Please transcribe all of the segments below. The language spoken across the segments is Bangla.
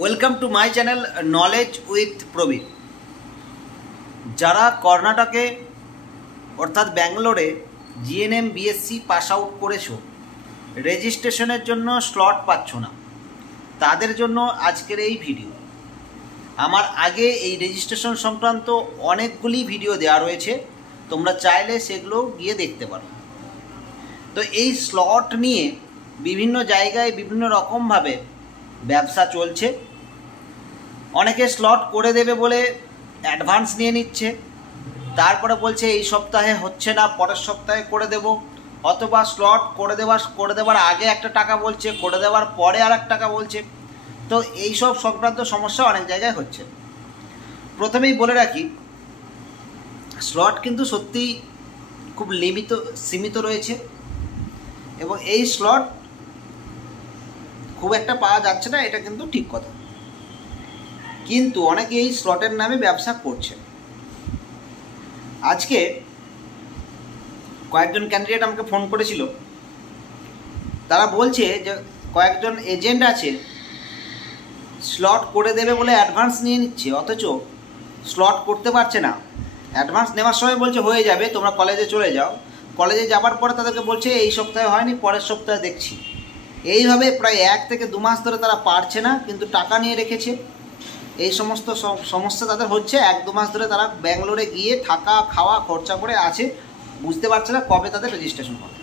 Welcome to my channel knowledge with Prabir. যারা কর্ণাটকে অর্থাৎ ব্যাঙ্গালোরে জিএনএম বিএসসি পাস আউট করেছো, রেজিস্ট্রেশনের জন্য স্লট পাচ্ছ না, তাদের জন্য আজকের এই ভিডিও। আমার আগে এই রেজিস্ট্রেশন সংক্রান্ত অনেকগুলি ভিডিও দেওয়া রয়েছে, তোমরা চাইলে সেগুলো গিয়ে দেখতে পারো। তো এই স্লট নিয়ে বিভিন্ন জায়গায় বিভিন্ন রকমভাবে ব্যবসা চলছে। অনেকে স্লট করে দেবে বলে অ্যাডভান্স নিয়ে নিচ্ছে, তারপরে বলছে এই সপ্তাহে হচ্ছে না, পরের সপ্তাহে করে দেব, অথবা স্লট করে দেওয়ার আগে একটা টাকা বলছে, করে দেওয়ার পরে আর এক টাকা বলছে। তো এইসব সংক্রান্ত সমস্যা অনেক জায়গায় হচ্ছে। প্রথমেই বলে রাখি, স্লট কিন্তু সত্যিই খুব সীমিত রয়েছে এবং এই স্লট খুব একটা পাওয়া যাচ্ছে না, এটা কিন্তু ঠিক কথা। কিন্তু অনেকে এই স্লটের নামে ব্যবসা করছে। আজকে কয়েকজন ক্যান্ডিডেট আমাকে ফোন করেছিল, তারা বলছে যে কয়েকজন এজেন্ট আছে স্লট করে দেবে বলে অ্যাডভান্স নিয়ে নিচ্ছে, অথচ স্লট করতে পারছে না। অ্যাডভান্স নেওয়ার সময় বলছে হয়ে যাবে, তোমরা কলেজে চলে যাও, কলেজে যাবার পরে তাদেরকে বলছে এই সপ্তাহে হয়নি, পরের সপ্তাহে দেখছি। এইভাবে প্রায় 1 থেকে 2 মাস ধরে তারা পারছে না, কিন্তু টাকা নিয়ে রেখেছে। এই সমস্ত সমস্যা তাদের হচ্ছে। 1-2 মাস ধরে তারা ব্যাঙ্গালোরে গিয়ে থাকা খাওয়া খরচা করে আছে, বুঝতে পারছে না কবে তাদের রেজিস্ট্রেশন হবে।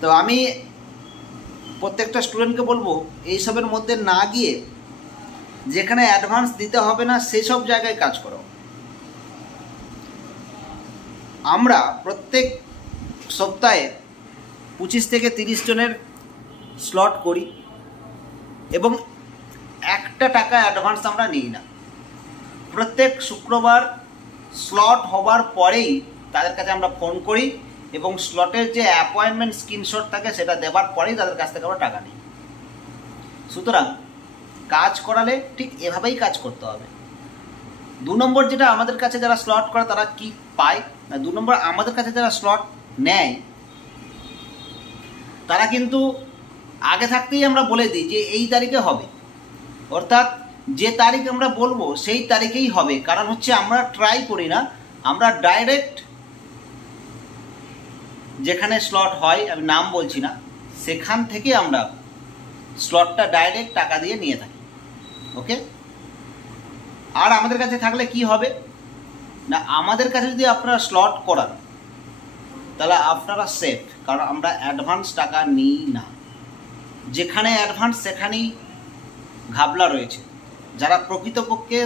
তো আমি প্রত্যেকটা স্টুডেন্টকে বলবো, এইসবের মধ্যে না গিয়ে যেখানে অ্যাডভান্স দিতে হবে না সেই সব জায়গায় কাজ করো। আমরা প্রত্যেক সপ্তাহে 25 থেকে 30 জনের স্লট করি এবং একটা টাকা অ্যাডভান্স আমরা নিই না। প্রত্যেক শুক্রবার স্লট হবার পরেই তাদের কাছে আমরা ফোন করি এবং স্লটের যে অ্যাপয়েন্টমেন্ট স্ক্রিনশট থাকে সেটা দেওয়ার পরেই তাদের কাছ থেকে আমরা টাকা নিই। সুতরাং কাজ করালে ঠিক এভাবেই কাজ করতে হবে। 2 নম্বর যেটা, আমাদের কাছে যারা স্লট করে তারা কি পায় না, 2 নম্বর আমাদের কাছে যারা স্লট নেয় তারা কিন্তু আগে থাকতেই আমরা বলে দিই যে এই তারিখে হবে, অর্থাৎ যে তারিখ আমরা বলবো সেই তারিখেই হবে। কারণ হচ্ছে আমরা ট্রাই করি না, আমরা ডাইরেক্ট যেখানে স্লট হয়, আমি নাম বলছি না, সেখান থেকে আমরা স্লটটা ডাইরেক্ট টাকা দিয়ে নিয়ে থাকি। ওকে। আর আমাদের কাছে থাকলে কি হবে না, আমাদের কাছে যদি আপনারা স্লট করান তাহলে আপনারা সেফ, কারণ আমরা অ্যাডভান্স টাকা নিই না। যেখানে অ্যাডভান্স সেখানেই ঘাবলা রয়েছে। যারা প্রকৃতপক্ষে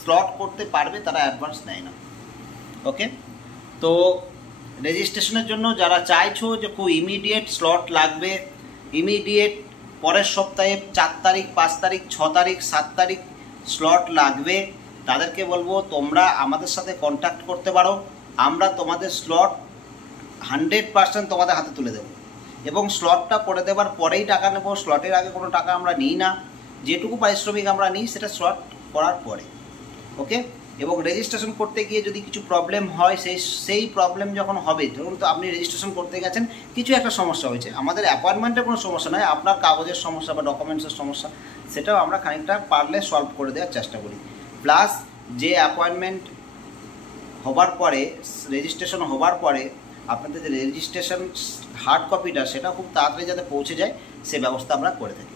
স্লট করতে পারবে তারা অ্যাডভান্স নেয় না। ওকে। তো রেজিস্ট্রেশনের জন্য যারা চাইছো যে খুব ইমিডিয়েট স্লট লাগবে, ইমিডিয়েট পরের সপ্তাহে 4 তারিখ 5 তারিখ 6 তারিখ 7 তারিখ স্লট লাগবে, তাদেরকে বলবো তোমরা আমাদের সাথে কন্ট্যাক্ট করতে পারো। আমরা তোমাদের স্লট 100% তোমাদের হাতে তুলে দেবো এবং স্লটটা করে দেওয়ার পরেই টাকা নেব। স্লটের আগে কোনো টাকা আমরা নিই না, যেটুকু পারিশ্রমিক আমরা নিই সেটা স্লট করার পরে। ওকে। এবং রেজিস্ট্রেশন করতে গিয়ে যদি কিছু প্রবলেম হয়, সেই প্রবলেম যখন হবে, ধরুন তো আপনি রেজিস্ট্রেশন করতে গেছেন, কিছু একটা সমস্যা হয়েছে, আমাদের অ্যাপয়েন্টমেন্টের কোনো সমস্যা নয়, আপনার কাগজের সমস্যা বা ডকুমেন্টসের সমস্যা, সেটাও আমরা খানিকটা পারলে সলভ করে দেওয়ার চেষ্টা করি। প্লাস যে অ্যাপয়েন্টমেন্ট হবার পরে, রেজিস্ট্রেশন হবার পরে আপনাদের যে রেজিস্ট্রেশন হার্ড কপিটা সেটা খুব তাড়াতাড়ি যাতে পৌঁছে যায় সে ব্যবস্থা আমরা করে থাকি।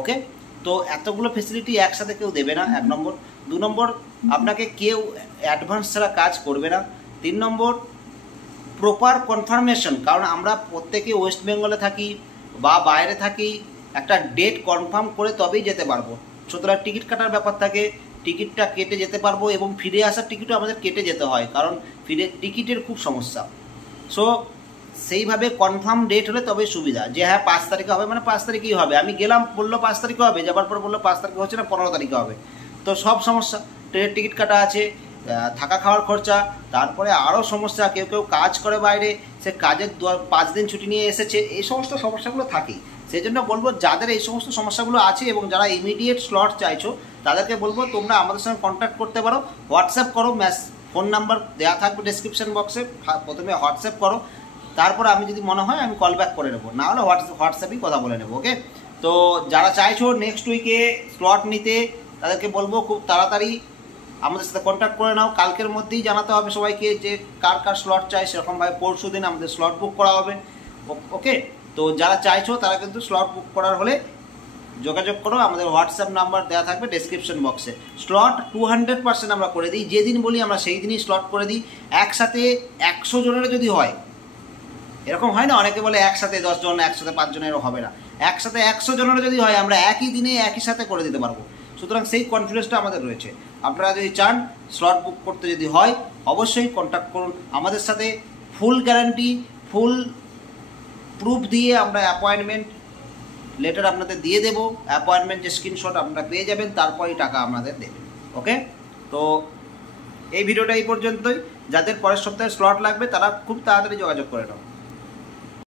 ওকে। তো এতগুলো ফেসিলিটি একসাথে কেউ দেবে না, 1 নম্বর। 2 নম্বর, আপনাকে কেউ অ্যাডভান্স ছাড়া কাজ করবে না। 3 নম্বর, প্রপার কনফার্মেশন, কারণ আমরা প্রত্যেকে ওয়েস্ট বেঙ্গলে থাকি বা বাইরে থাকি, একটা ডেট কনফার্ম করে তবেই যেতে পারবো। সুতরাং টিকিট কাটার ব্যাপার থাকে, টিকিটটা কেটে যেতে পারবো এবং ফিরে আসার টিকিটও আমাদের কেটে যেতে হয়, কারণ টিকিটের খুব সমস্যা। সো সেইভাবে কনফার্ম ডেট হলে তবেই সুবিধা, যে হ্যাঁ 5 তারিখে হবে মানে 5 তারিখেই হবে। আমি গেলাম, বললো 5 তারিখে হবে, যাবার পর বললো 5 তারিখে হচ্ছে না, 15 তারিখে হবে। তো সব সমস্যা, ট্রেনের টিকিট কাটা আছে, থাকা খাওয়ার খরচা, তারপরে আরও সমস্যা, কেউ কেউ কাজ করে বাইরে, সে কাজের 5 দিন ছুটি নিয়ে এসেছে, এই সমস্ত সমস্যাগুলো থাকেই। সেই জন্য বলবো যাদের এই সমস্ত সমস্যাগুলো আছে এবং যারা ইমিডিয়েট স্লট চাইছো তাদেরকে বলবো তোমরা আমাদের সঙ্গে কন্ট্যাক্ট করতে পারো, হোয়াটসঅ্যাপ করো, ফোন নাম্বার দেওয়া থাকবে ডেসক্রিপশন বক্সে, প্রথমে হোয়াটসঅ্যাপ করো, তারপর আমি যদি মনে হয় আমি কল ব্যাক করে নেবো, না হলে হোয়াটসঅ্যাপেই কথা বলে নেবো। ওকে। তো যারা চাইছো নেক্সট উইকে স্লট নিতে, তাদেরকে বলবো খুব তাড়াতাড়ি আমাদের সাথে কন্ট্যাক্ট করে নাও। কালকের মধ্যেই জানাতে হবে সবাইকে যে কার কার স্লট চাই, সেরকমভাবে পরশু দিন আমাদের স্লট বুক করা হবে। ওকে, তো যারা চাইছো তারা কিন্তু স্লট বুক করার হলে যোগাযোগ করো, আমাদের হোয়াটসঅ্যাপ নাম্বার দেওয়া থাকবে ডেসক্রিপশন বক্সে। স্লট 200% আমরা করে দিই, যেদিন বলি আমরা সেই দিনই স্লট করে দিই। একসাথে 100 জনের যদি হয়, এরকম হয় না, অনেকে বলে একসাথে 10 জন, একসাথে 5 জনেরও হবে না, একসাথে 100 জনের যদি হয় আমরা একই দিনে একই সাথে করে দিতে পারবো। সুতরাং সেই কনফিডেন্সটা আমাদের রয়েছে। আপনারা যদি চান স্লট বুক করতে যদি হয়, অবশ্যই কন্ট্যাক্ট করুন আমাদের সাথে। ফুল গ্যারান্টি, ফুল প্রুফ দিয়ে আমরা অ্যাপয়েন্টমেন্ট লেটার আপনাদের দিয়ে দেবো। অ্যাপয়েন্টমেন্ট যে স্ক্রিনশট আপনারা পেয়ে যাবেন, তারপরেই টাকা আপনাদের দেবেন। ওকে, তো এই ভিডিওটা এই পর্যন্তই। যাদের পরের সপ্তাহে স্লট লাগবে তারা খুব তাড়াতাড়ি যোগাযোগ করে নাও।